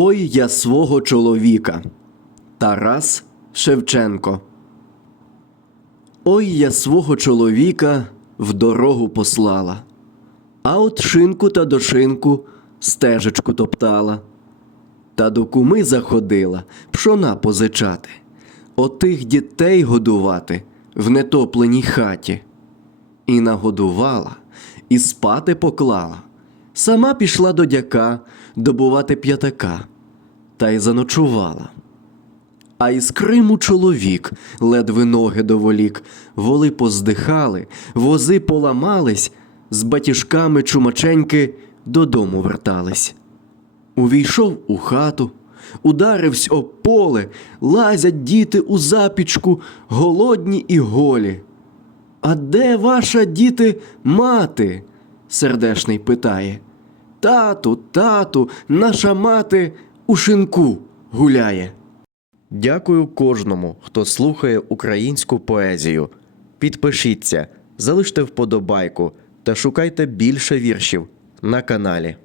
Ой я свого чоловіка. Тарас Шевченко. Ой я свого чоловіка в дорогу послала, а от шинку та до шинку стежечку топтала. Та до куми заходила пшона позичати, отих дітей годувати в нетопленій хаті. І нагодувала, і спати поклала. Сама пішла до дяка добувати п'ятака, та й заночувала. А із Криму чоловік ледве ноги доволік, воли поздихали, вози поламались, з батіжками чумаченьки додому вертались. Увійшов у хату, ударивсь об поле, лазять діти у запічку, голодні і голі. А де ваша діти мати? сердешний питає. Тату, тату, наша мати у шинку гуляє. Дякую кожному, хто слухає українську поезію. Підпишіться, залиште вподобайку та шукайте більше віршів на каналі.